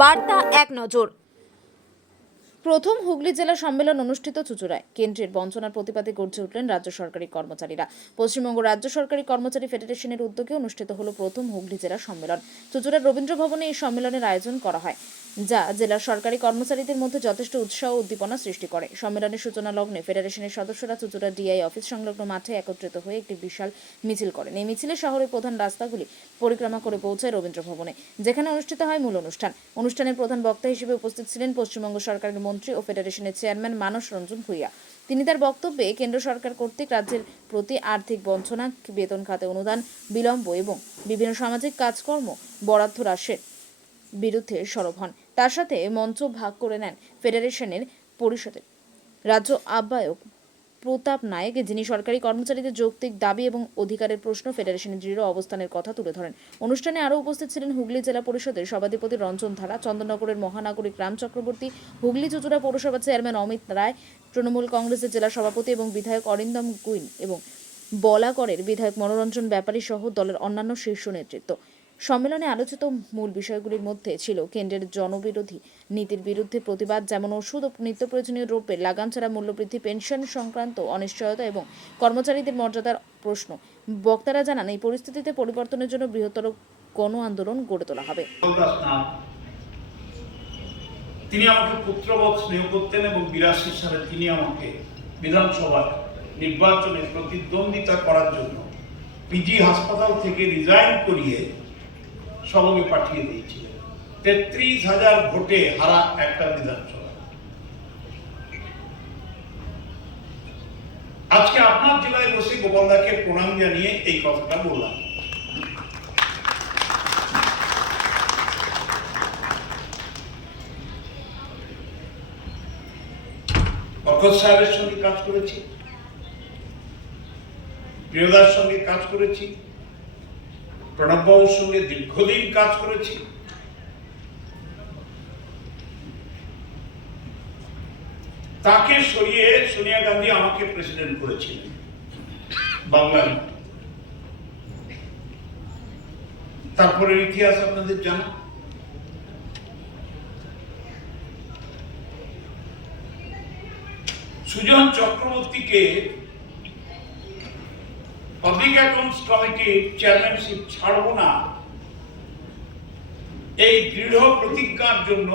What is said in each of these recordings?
বার্তা এক নজর। প্রথম হুগলি জেলা সম্মেলন অনুষ্ঠিত চুচুড়ায়। কেন্দ্রের বঞ্চনার প্রতিবাদে গর্জে উঠলেন রাজ্য সরকারি কর্মচারীরা। পশ্চিমবঙ্গ রাজ্য সরকারি কর্মচারী ফেডারেশনের উদ্যোগে অনুষ্ঠিত হল প্রথম হুগলি জেলা সম্মেলন। চুচুড়ার রবীন্দ্র ভবনে এই সম্মেলনের আয়োজন করা হয়। যা জেলার সরকারি কর্মচারীদের মধ্যে যথেষ্ট উৎসাহ উদ্দীপনা সৃষ্টি করে। সম্মেলনের সূচনা লগ্নে ফেডারেশনের সদস্যরা চুচুড়া ডিআই অফিস সংলগ্ন মাঠে একত্রিত হয়ে একটি বিশাল মিছিল করেন। এই মিছিলে শহরের প্রধান রাস্তাগুলি পরিক্রমা করে পৌঁছায় রবীন্দ্র ভবনে যেখানে অনুষ্ঠিত হয় মূল অনুষ্ঠান। অনুষ্ঠানের প্রধান বক্তা হিসেবে উপস্থিত ছিলেন পশ্চিমবঙ্গ সরকারের মন্ত্রী ও ফেডারেশনের চেয়ারম্যান মানস রঞ্জন ভূঁইয়া। তিনি তার বক্তব্যে কেন্দ্র সরকার কর্তৃক রাজ্যের প্রতি আর্থিক বঞ্চনা, বেতন খাতে অনুদান, বিলম্ব এবং বিভিন্ন সামাজিক কাজকর্ম বরাদ্দ হ্রাসের বিরুদ্ধে সরব হন। তার সাথে মঞ্চ ভাগ করে নেন ফেডারেশনের পরিষদের রাজ্য আহ্বায়ক প্রতাপ নায়েক, যিনি সরকারি কর্মচারীদের যৌক্তিক দাবি এবং অধিকারের প্রশ্ন ফেডারেশনের দৃঢ় অবস্থানের কথা তুলে ধরেন। অনুষ্ঠানে আরও উপস্থিত ছিলেন হুগলি জেলা পরিষদের সভাধিপতি রঞ্জন ধারা, চন্দননগরের মহানাগরিক রাম চক্রবর্তী, হুগলি চুচুড়া পৌরসভা চেয়ারম্যান অমিত রায়, তৃণমূল কংগ্রেসের জেলা সভাপতি এবং বিধায়ক অরিন্দম গুইন এবং বলাকরের বিধায়ক মনোরঞ্জন ব্যাপারী সহ দলের অন্যান্য শীর্ষ নেতৃত্ব। সম্মেলনে আলোচিত মূল বিষয়গুলির মধ্যে ছিল কেন্দ্রের জনবিরোধী নীতির বিরুদ্ধে প্রতিবাদ, যেমন ওষুধ ও নিত্য প্রয়োজনীয় দ্রব্যের লাগাম ছাড়া মূল্যবৃদ্ধি পেনশন সংক্রান্ত অনিশ্চয়তা এবং কর্মচারীদের মর্যাদার প্রশ্ন। বক্তারা জানান, এই পরিস্থিতিতে পরিবর্তনের জন্য বৃহত্তর গণ আন্দোলন গড়ে তোলা হবে। তিনি আমাকে পুত্রবৎ স্নেহ করতেন এবং বিরাশি সালে তিনি আমাকে বিধানসভার নির্বাচনে প্রতিদ্বন্দ্বিতা করার জন্য পিজি হাসপাতাল থেকে রিজাইন করিয়ে সবকে পাঠিয়ে দিয়েছিলেন তেত্রিশ হাজার ভোটে হারা একটা বিধানসভা। আজকে আপনার জেলায় বসে গোপালদাকে প্রণাম জানিয়ে এই কথাটা বললাম। বরকত সাহেবের সঙ্গে কাজ করেছি। প্রিয়দার সঙ্গে কাজ করেছি। প্রণববাবুর সঙ্গে দীর্ঘদিন কাজ করেছি। তাকে সরিয়ে সোনিয়া গান্ধী আমাকে প্রেসিডেন্ট করেছিলেন। বাংলার তারপরের ইতিহাস আপনাদের জানা? সুজন চক্রবর্তীকে পাবলিক অ্যাকাউন্টস কমিটির চেয়ারম্যানশিপ ছাড়ব না। এই দৃঢ় প্রতিজ্ঞার জন্য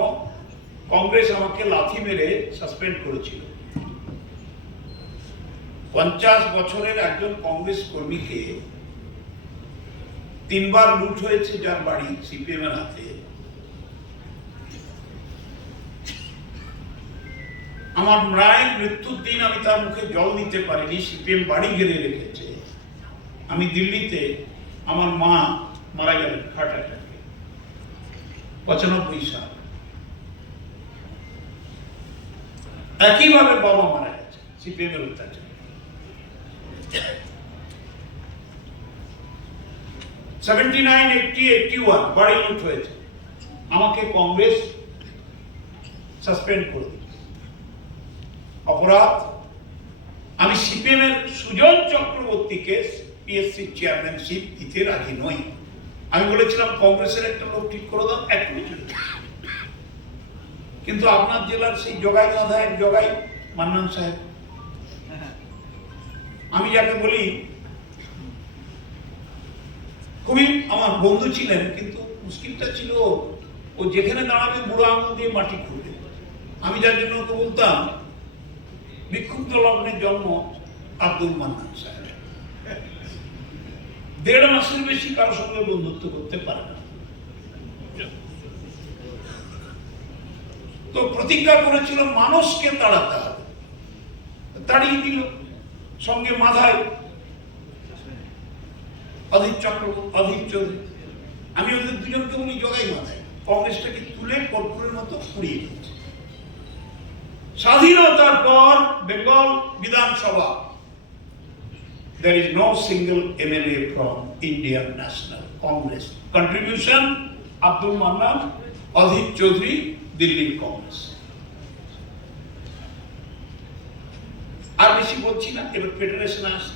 কংগ্রেস আমাকে লাথি মেরে সাসপেন্ড করেছিল। পঞ্চাশ বছরের একজন কংগ্রেস কর্মীকে তিনবার লুট হয়েছে যার বাড়ি সিপিএম এর হাতে। আমার মায়ের মৃত্যুর দিন আমি তার মুখে জল দিতে পারিনি, সিপিএম বাড়ি ঘিরে রেখেছে। আমি দিল্লিতে আমার মা মারা গেলেন হার্ট অ্যাটাকে পঁচানব্বই সাল। একইভাবে বাবা মারা গেছে সিপিএম এর অত্যাচার seventy nine eighty eighty one বাড়ি লুট হয়েছে। আমাকে কংগ্রেস সাসপেন্ড করে অপরাধ? আমি সিপিএম এর সুজন চক্রবর্তীকে পিএসসি চেয়ারম্যানশিপ দিতে রাজি নই আমি বলেছিলাম কংগ্রেসের একটা লোক ঠিক করে দাও, এক কিন্তু আপনার জেলার সেই জগাই এক জগাই, মান্নান সাহেব। আমি যাকে বলি, খুবই আমার বন্ধু ছিলেন, কিন্তু মুশকিলটা ছিল, ও যেখানে দাঁড়াবে বুড়ো আঙুল দিয়ে মাটি খুঁড়বে। আমি যার জন্য ওকে বলতাম, বিক্ষুব্ধ লগ্নের জন্ম আব্দুল মান্নান সাহেব দেড় মাসের বেশি কারোর সঙ্গে বন্ধুত্ব করতে পারে না। তো প্রতিজ্ঞা করেছিল মানুষকে তাড়াতে হবে। তাড়িয়ে দিল, সঙ্গে মাথায় অধীর চক্র, অধীর চৌধুরী আমি ওদের দুজনকে বলি জগাই মাথায়। কংগ্রেসটাকে তুলে কর্পূরের মতো পুড়িয়ে দিয়েছে স্বাধীনতার পর বেঙ্গল বিধানসভা there is no single MLA from Indian National Congress. Contribution Abdul Mannan, Adhit Chaudhary, Delhi Congress. আর বেশি বলছি না এবার ফেডারেশন আসে